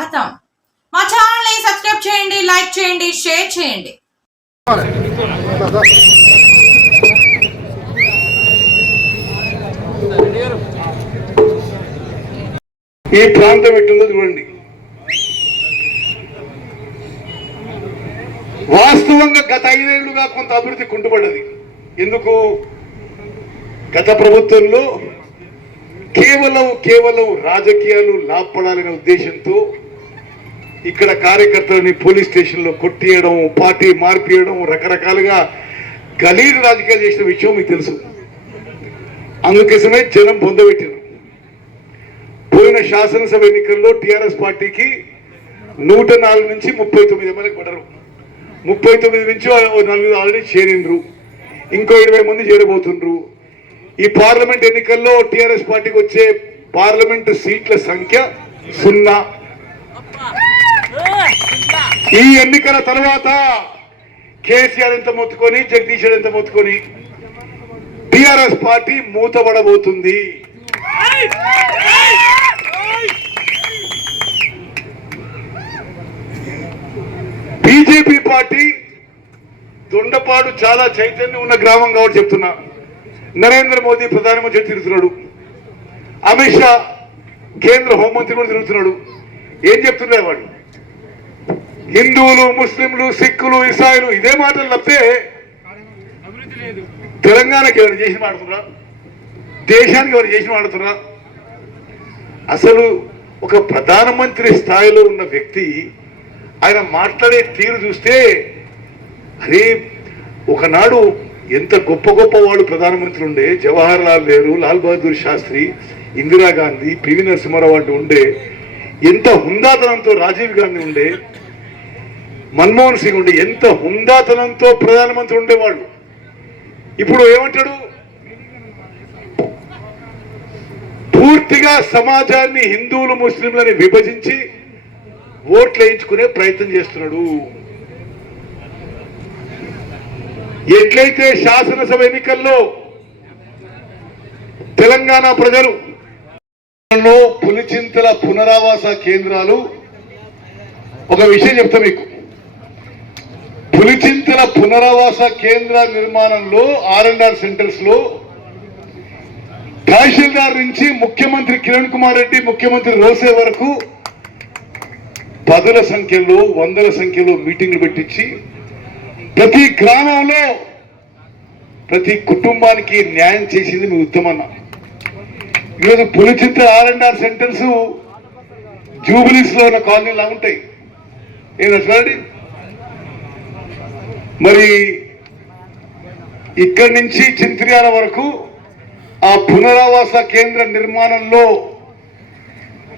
స్వాగతం. మా ఛానల్ని సబ్స్క్రైబ్ చేయండి లైక్ చేయండి షేర్ చేయండి. ఈ ప్రాంతం ఎట్టుందో చూడండి. వాస్తవంగా గత ఐదేళ్ళుగా కొంత అభివృద్ధి కుంటుపడ్డది. ఎందుకు? గత ప్రభుత్వంలో కేవలం కేవలం రాజకీయాలు లాభపడాలనే ఉద్దేశంతో ఇక్కడ కార్యకర్తలని పోలీస్ స్టేషన్లో కొట్టియడం పార్టీ మార్పియడం రకరకాలుగా గలీరు రాజకీయాలు చేసిన విషయం మీకు తెలుసు. అందుకోసమే జనం పొందబెట్టిన పోయిన శాసనసభ ఎన్నికల్లో టిఆర్ఎస్ పార్టీకి నూట నాలుగు నుంచి ముప్పై తొమ్మిది ఎమ్మెల్యే కొట్టరు. ముప్పై తొమ్మిది నుంచి నలుగురు ఆల్రెడీ చేరిండ్రు. ఇంకో ఇరవై మంది చేరబోతుండ్రు. ఈ పార్లమెంట్ ఎన్నికల్లో టిఆర్ఎస్ పార్టీకి వచ్చే పార్లమెంట్ సీట్ల సంఖ్య సున్నా. ఈ ఎన్నికల తర్వాత కేసీఆర్ ఎంత మొత్తుకొని జగదీష్ ఎంత మొత్తుకొని టిఆర్ఎస్ పార్టీ మూతబడబోతుంది. బీజేపీ పార్టీ దొండపాడు చాలా చైతన్యం ఉన్న గ్రామం కాబట్టి చెప్తున్నా. నరేంద్ర మోదీ ప్రధానమంత్రి తిరుగుతున్నాడు. అమిత్ షా కేంద్ర హోంమంత్రి కూడా తిరుగుతున్నాడు. ఏం చెప్తున్నాడు వాడు? హిందువులు ముస్లింలు సిక్కులు ఇసాయిలు ఇదే మాటలు తప్పితే తెలంగాణకి ఎవరు చేసి మాడుతున్నా దేశానికి ఎవరు చేసి మాడుతున్నా అసలు ఒక ప్రధానమంత్రి స్థాయిలో ఉన్న వ్యక్తి ఆయన మాట్లాడే తీరు చూస్తే అరే ఒకనాడు ఎంత గొప్ప గొప్ప వాళ్ళు ప్రధానమంత్రి ఉండే జవహర్ లాల్ నెహ్రూ లాల్ బహదూర్ శాస్త్రి ఇందిరాగాంధీ పివి నరసింహారావు అంటూ ఉండే ఎంత హుందాతనంతో రాజీవ్ గాంధీ ఉండే మన్మోహన్ సింగ్ ఉండే ఎంత హుందాతనంతో ప్రధానమంత్రి ఉండేవాళ్ళు ఇప్పుడు ఏమంటాడు? పూర్తిగా సమాజాన్ని హిందువులు ముస్లింలని విభజించి ఓట్లు వేయించుకునే ప్రయత్నం చేస్తున్నాడు. ఎట్లయితే శాసనసభ ఎన్నికల్లో తెలంగాణ ప్రజలు పులిచింతల పునరావాస కేంద్రాలు ఒక విషయం చెప్తా మీకు. పులిచింతల పునరావాస కేంద్ర నిర్మాణంలో ఆర్ఎన్ఆర్ సెంటర్స్లో తహసీల్దార్ నుంచి ముఖ్యమంత్రి కిరణ్ కుమార్ రెడ్డి ముఖ్యమంత్రి రోసే వరకు పదుల సంఖ్యలో వందల సంఖ్యలో మీటింగ్లు పెట్టించి ప్రతి గ్రామంలో ప్రతి కుటుంబానికి న్యాయం చేసింది మీ ఉత్తమన్న. ఈరోజు పులిచిత్ర ఆర్ అండ్ ఆర్ సెంటర్స్ జూబిలీస్లో ఉన్న కాలనీలా ఉంటాయి ఏదో చూడండి మరి ఇక్కడి నుంచి చింత్రియాల వరకు ఆ పునరావాస కేంద్ర నిర్మాణంలో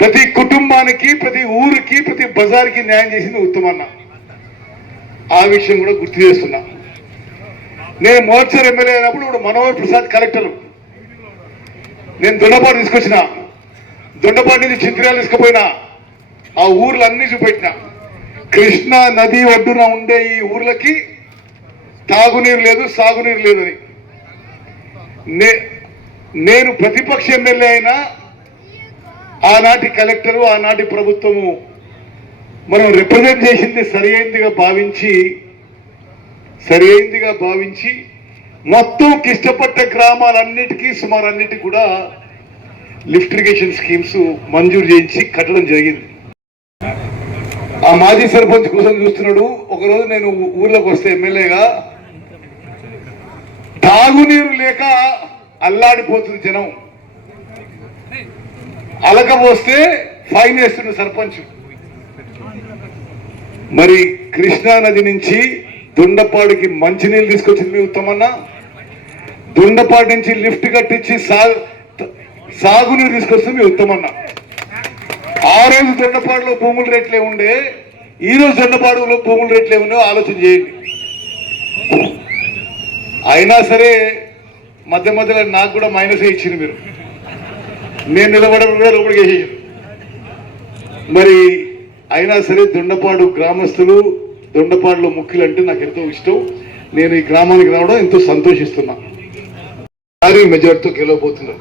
ప్రతి కుటుంబానికి ప్రతి ఊరికి ప్రతి బజార్కి న్యాయం చేసింది ఉత్తమన్న. ఆ విషయం కూడా గుర్తు చేస్తున్నా. నేను మోర్చర్ ఎమ్మెల్యే అయినప్పుడు ఇప్పుడు మనోహర్ ప్రసాద్ కలెక్టర్. నేను దొండపాటు తీసుకొచ్చిన. దొండపాటి నుంచి చింత్రియాలు తీసుకుపోయినా. ఆ ఊర్లు అన్నీ చూపెట్టిన. కృష్ణా నది ఒడ్డున ఉండే ఈ ఊర్లకి తాగునీరు లేదు సాగునీరు లేదని. నే నేను ప్రతిపక్ష ఎమ్మెల్యే అయినా ఆనాటి కలెక్టరు ఆనాటి ప్రభుత్వము మనం రిప్రజెంట్ చేసింది సరి భావించి సరి భావించి మొత్తం ఇష్టపడ్డ గ్రామాలన్నిటికీ సుమారు అన్నిటికీ కూడా లిఫ్ట్ ఇరిగేషన్ స్కీమ్స్ మంజూరు చేయించి కట్టడం జరిగింది. ఆ మాజీ సర్పంచ్ కోసం చూస్తున్నాడు. ఒకరోజు నేను ఊర్లోకి వస్తే ఎమ్మెల్యేగా తాగునీరు లేక అల్లాడిపోతుంది జనం. అలకపోస్తే ఫైన్ వేస్తున్న సర్పంచ్. మరి కృష్ణా నది నుంచి దుండపాడికి మంచినీళ్ళు తీసుకొచ్చింది మీ ఉత్తమన్నా. దుండపాడి నుంచి లిఫ్ట్ కట్టించి సా సాగునీరు తీసుకొస్తుంది మీ ఉత్తమన్న. ఆ రోజు దొండపాడులో భూముల రేట్లే ఉండే ఈ రోజు దొండపాడులో భూముల రేట్లే ఉన్నాయో ఆలోచన చేయండి. అయినా సరే మధ్య మధ్యలో నాకు కూడా మైనసే ఇచ్చింది మీరు. నేను నిలబడడం కూడా లోపలికి వేసేసాను మరి అయినా సరే దొండపాడు గ్రామస్తులు దొండపాడులో ముఖ్యులు అంటే నాకు ఎంతో ఇష్టం. నేను ఈ గ్రామానికి రావడం ఎంతో సంతోషిస్తున్నా. భారీ మెజార్టీతో గెలవబోతున్నారు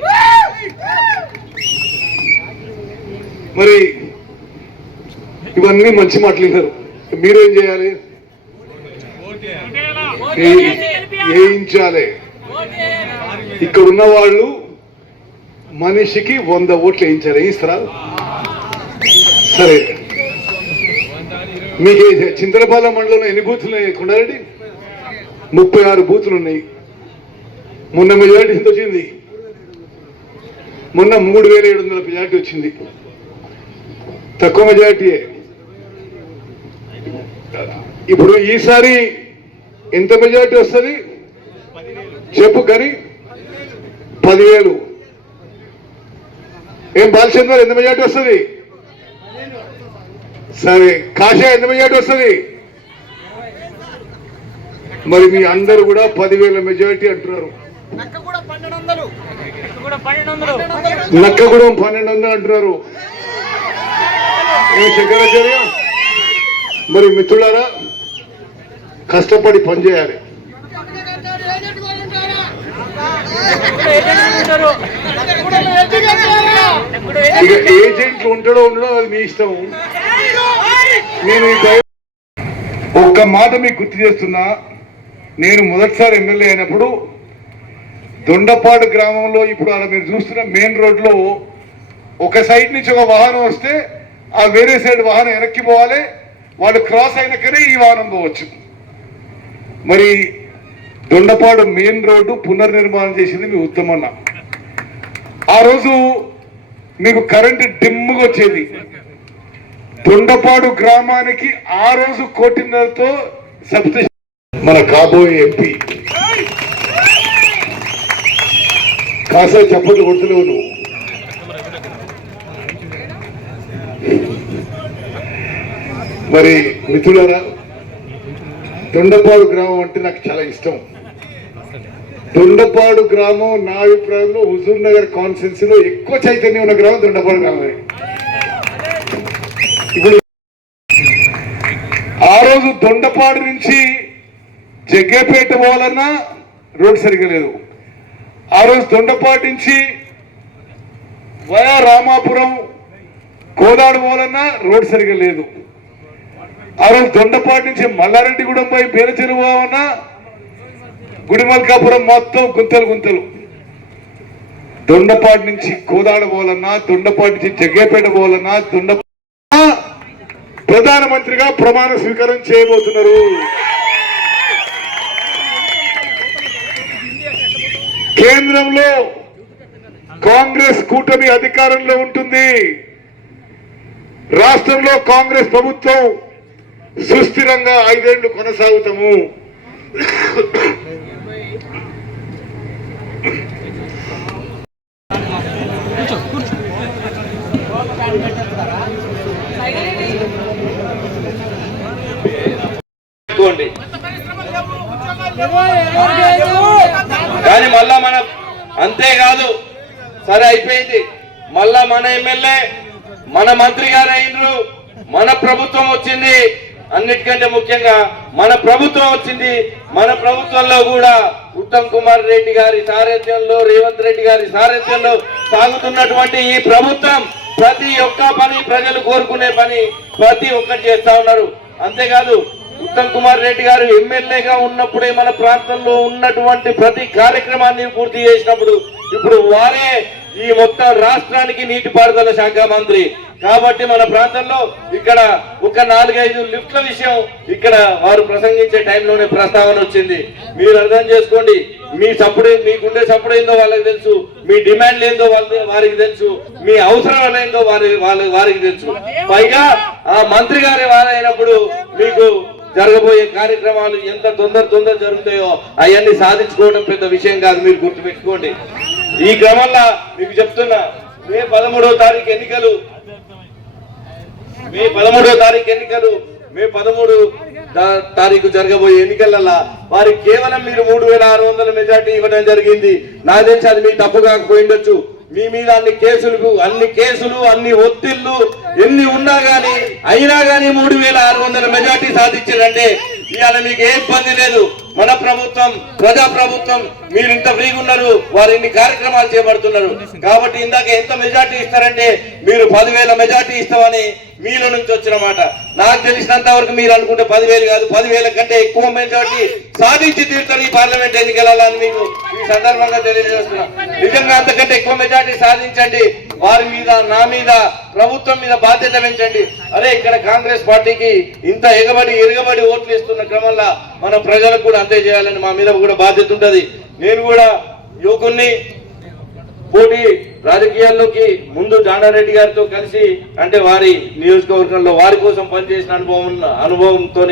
మరి ఇవన్నీ మంచి మాట్లాడారు మీరేం చేయాలి? ఏ- వేయించాలి ఇక్కడ ఉన్న వాళ్ళు మనిషికి వంద ఓట్లు వేయించాలి. వేయిస్తారా? సరే. మీకు ఈ చింతలపాలెం మండలంలో ఎన్ని బూతులు ఉన్నాయి కొండారెడ్డి? ముప్పై ఆరు బూతులు ఉన్నాయి. మొన్న మెజారిటీ ఎంత వచ్చింది? మొన్న మూడు వేల ఏడు వందల మెజారిటీ వచ్చింది. తక్కువ మెజారిటీయే. ఇప్పుడు ఈసారి ఎంత మెజారిటీ వస్తుంది? చెప్పు కానీ. పదివేలు. ఏం బాలచంద్ర ఎంత మెజార్టీ వస్తుంది? సరే కాషా ఎంత మెజార్టీ వస్తుంది? మరి మీ అందరు కూడా పదివేల మెజారిటీ అంటున్నారు. నక్క కూడా పన్నెండు వందలు నక్కగూడెం పన్నెండు వందలు అంటున్నారు శంకరాచార్య? మరి మిత్రులారా కష్టపడి పనిచేయాలి ఇక ఏజెంట్లు ఉంటాడో ఉండడో అది మీ ఇష్టం. నేను ఒక్క మాట మీకు గుర్తు చేస్తున్నా. నేను మొదటిసారి ఎమ్మెల్యే అయినప్పుడు దొండపాడు గ్రామంలో ఇప్పుడు అలా మీరు చూస్తున్న మెయిన్ రోడ్లో ఒక సైడ్ నుంచి ఒక వాహనం వస్తే ఆ వేరే సైడ్ వాహనం వెనక్కి పోవాలి. వాళ్ళు క్రాస్ అయినాకనే ఈ వాహనం పోవచ్చు. మరి దొండపాడు మెయిన్ రోడ్డు పునర్నిర్మాణం చేసింది మీ ఉత్తమన్న. ఆ రోజు మీకు కరెంటు డిమ్ముగా వచ్చేది. దొండపాడు గ్రామానికి ఆ రోజు కోటిన్నరతో సబ్స్టేషన్ మన కాబోయే ఎంపీ. కాసే చప్పట్లు కొడుతలేవు నువ్వు. మరి మిత్రులారా దొండపాడు గ్రామం అంటే నాకు చాలా ఇష్టం. దొండపాడు గ్రామం నా అభిప్రాయంలో హుజూర్ నగర్ కాన్స్టిట్యున్సీలో ఎక్కువ చైతన్యం ఉన్న గ్రామం దొండపాడు గ్రామమే. ఇప్పుడు ఆ రోజు దొండపాడు నుంచి జగ్గేపేట పోవాలన్నా రోడ్ సరిగా లేదు. ఆ రోజు దొండపాడు నుంచి వయా రామాపురం కోదాడు పోవాలన్నా రోడ్ సరిగా లేదు. ఆ రోజు నుంచి మల్లారెడ్డిగూడెం పోయి బేల చెరువు గుడిమల్కాపురం మొత్తం గుంతలు గుంతలు. దొండపాటి నుంచి కోదాడ పోవాలన్నా దొండపాటి నుంచి జగ్గేపేట పోవాలన్నా దొండ ప్రధానమంత్రిగా ప్రమాణ స్వీకారం చేయబోతున్నారు. కేంద్రంలో కాంగ్రెస్ కూటమి అధికారంలో ఉంటుంది. రాష్ట్రంలో కాంగ్రెస్ ప్రభుత్వం సుస్థిరంగా ఐదేళ్ళు కొనసాగుతాము. కానీ మళ్ళా మన అంతేకాదు. సరే అయిపోయింది. మళ్ళా మన ఎమ్మెల్యే మన మంత్రి గారు అయినరు మన ప్రభుత్వం వచ్చింది. అన్నిటికంటే ముఖ్యంగా మన ప్రభుత్వం వచ్చింది. మన ప్రభుత్వంలో కూడా ఉత్తమ్ కుమార్ రెడ్డి గారి సారథ్యంలో రేవంత్ రెడ్డి గారి సారథ్యంలో సాగుతున్నటువంటి ఈ ప్రభుత్వం ప్రతి ఒక్క పని ప్రజలు కోరుకునే పని ప్రతి ఒక్కటి చేస్తా ఉన్నారు. అంతేకాదు ఉత్తమ్ కుమార్ రెడ్డి గారు ఎమ్మెల్యేగా ఉన్నప్పుడే మన ప్రాంతంలో ఉన్నటువంటి ప్రతి కార్యక్రమాన్ని పూర్తి చేసినప్పుడు ఇప్పుడు వారే ఈ మొత్తం రాష్ట్రానికి నీటిపారుదల శాఖ మంత్రి. కాబట్టి మన ప్రాంతంలో ఇక్కడ ఒక నాలుగైదు లిఫ్ట్ల విషయం ఇక్కడ వారు ప్రసంగించే టైంలోనే ప్రస్తావన వచ్చింది. మీరు అర్థం చేసుకోండి మీ సప్పుడు మీకుండే సప్పుడు ఏందో వాళ్ళకి తెలుసు మీ డిమాండ్ ఏందో వాళ్ళ వారికి తెలుసు మీ అవసరాలు ఏందో వారి వాళ్ళ వారికి తెలుసు. పైగా ఆ మంత్రి గారి వారైనప్పుడు మీకు జరగబోయే కార్యక్రమాలు ఎంత తొందర తొందర జరుగుతాయో అవన్నీ సాధించుకోవడం పెద్ద విషయం కాదు మీరు గుర్తుపెట్టుకోండి. ఈ క్రమంలో మీకు చెప్తున్నా మే పదమూడవ తారీఖు ఎన్నికలు మే పదమూడవ తారీఖు ఎన్నికలు మే పదమూడు తారీఖు జరగబోయే ఎన్నికలలో వారి కేవలం మీరు మూడు వేల ఆరు వందల మెజార్టీ ఇవ్వడం జరిగింది. నా తెలిసి అది మీ తప్పు కాకపోయిండొచ్చు మీ మీద అన్ని కేసులు అన్ని కేసులు అన్ని ఒత్తిళ్ళు ఎన్ని ఉన్నా గానీ అయినా గానీ మూడు వేల ఆరు వందల మెజార్టీ సాధించారంటే ఇవాళ మీకు ఏ ఇబ్బంది లేదు. మన ప్రభుత్వం ప్రజా ప్రభుత్వం మీరు ఇంత ఫ్రీగా ఉన్నారు వారు ఇన్ని కార్యక్రమాలు చేపడుతున్నారు. కాబట్టి ఇందాక ఎంత మెజార్టీ ఇస్తారంటే మీరు పదివేల మెజార్టీ ఇస్తామని మీలో నుంచి వచ్చిన మాట. నాకు తెలిసినంత వరకు మీరు అనుకుంటే పదివేలు కాదు పదివేల కంటే ఎక్కువ మెజార్టీ సాధించి తీరుతారు ఈ పార్లమెంట్ ఎన్నికలని మీకు ఈ సందర్భంగా తెలియజేస్తున్నా. నిజంగా అంతకంటే ఎక్కువ మెజార్టీ సాధించండి. వారి మీద నా మీద ప్రభుత్వం మీద బాధ్యత పెంచండి అరే ఇక్కడ కాంగ్రెస్ పార్టీకి ఇంత ఎగబడి ఎరగబడి ఓట్లు ఇస్తున్న క్రమంలో మన ప్రజలకు కూడా అంతే చేయాలని మా మీద కూడా బాధ్యత ఉంటుంది. నేను కూడా యువకుల్ని పోటీ రాజకీయాల్లోకి ముందు జానారెడ్డి గారితో కలిసి అంటే వారి నియోజకవర్గంలో వారి కోసం పనిచేసిన అనుభవం ఉన్న అనుభవంతో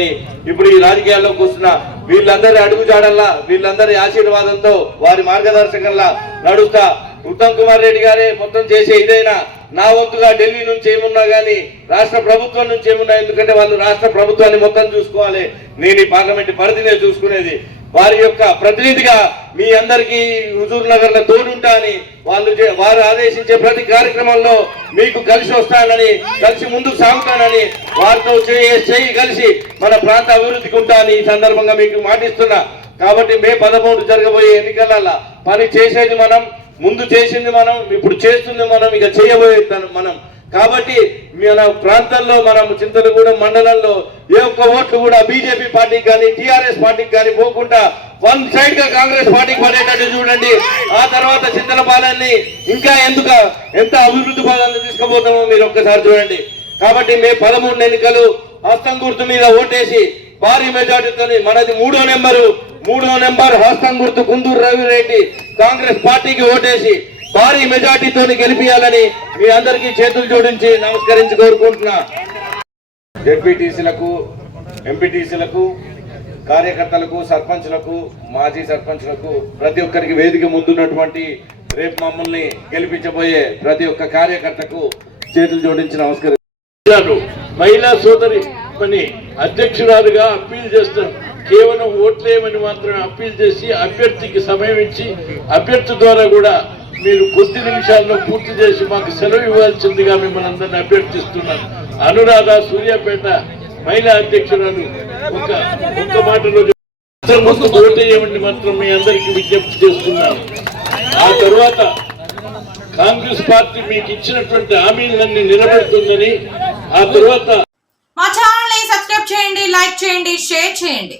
ఇప్పుడు ఈ రాజకీయాల్లోకి వస్తున్న వీళ్ళందరి అడుగుజాడల్లా వీళ్ళందరి ఆశీర్వాదంతో వారి మార్గదర్శకంలా నడుస్తా ఉత్తమ్ కుమార్ రెడ్డి గారే మొత్తం చేసే ఇదైనా నా వంతుగా ఢిల్లీ నుంచి ఏమున్నా గానీ రాష్ట్ర ప్రభుత్వం నుంచి ఏమున్నా ఎందుకంటే వాళ్ళు రాష్ట్ర ప్రభుత్వాన్ని మొత్తం చూసుకోవాలి. నేను ఈ పార్లమెంట్ పరిధినే చూసుకునేది. వారి యొక్క ప్రతినిధిగా మీ అందరికీ హుజూర్ నగర్లో తోడుంటా అని వాళ్ళు చే- వారు ఆదేశించే ప్రతి కార్యక్రమంలో మీకు కలిసి వస్తానని కలిసి ముందుకు సాగుతానని వారితో చేయి చేయి కలిసి మన ప్రాంత అభివృద్ధికి ఉంటా అని ఈ సందర్భంగా మీకు మాటిస్తున్నా. కాబట్టి మే పదమూడు జరగబోయే ఎన్నికల పని చేసేది మనం. ముందు చేసింది మనం ఇప్పుడు చేస్తుంది మనం ఇక చేయబోయే మనం. కాబట్టి మన ప్రాంతంలో మనం చింతలగూడెం మండలంలో ఏ ఒక్క ఓట్లు కూడా బీజేపీ పార్టీకి కానీ టీఆర్ఎస్ పార్టీకి కానీ పోకుండా వన్ సైడ్గా కాంగ్రెస్ పార్టీకి పడేటట్టు చూడండి. ఆ తర్వాత చింతలపాలెన్ని ఇంకా ఎందుకు ఎంత అభివృద్ధి పదాలను తీసుకుపోతామో మీరు ఒక్కసారి చూడండి. కాబట్టి మే పదమూడు ఎన్నికలు హస్తం గుర్తు మీద ఓటేసి భారీ మెజార్టీతో మనది మూడో నెంబరు మూడో నెంబర్ హస్తం గుర్తు కుందూరు రవిరెడ్డి కాంగ్రెస్ పార్టీకి ఓటేసి భారీ మెజార్టీతో గెలిపియాలని మీ అందరికీ చేతులు జోడించి నమస్కరించి కోరుకుంటున్నా. జెడ్పీటీసీలకు ఎంపీటీసీలకు కార్యకర్తలకు సర్పంచ్లకు మాజీ సర్పంచ్లకు ప్రతి ఒక్కరికి వేదిక ముందున్నటువంటి రేపు మమ్మల్ని గెలిపించబోయే ప్రతి ఒక్క కార్యకర్తకు చేతులు జోడించి నమస్కరి గారు మహిళా సోదరి పని అధ్యక్షురాలుగా అప్పీల్ చేస్తాను కేవలం ఓట్లేయమని మాత్రమే అప్పీల్ చేసి అభ్యర్థికి సమయం ఇచ్చి అభ్యర్థి ద్వారా కూడా మీరు కొద్ది నిమిషాల్లో పూర్తి చేసి మాకు సెలవు ఇవ్వాల్సిందిగా మిమ్మల్ని అందరిని అభ్యర్థిస్తున్నాను. అనురాధ సూర్యాపేట మహిళా అధ్యక్షురాలు ఒక ఒక్క మాటలో ముందు ఓటేయమని మాత్రం మీ అందరికీ విజ్ఞప్తి చేస్తున్నాను. ఆ తర్వాత కాంగ్రెస్ పార్టీ మీకు ఇచ్చినటువంటి హామీలన్నీ నిలబెడుతుందని ఆ తర్వాత మా ఛానల్ని సబ్స్క్రైబ్ చేయండి లైక్ చేయండి షేర్ చేయండి.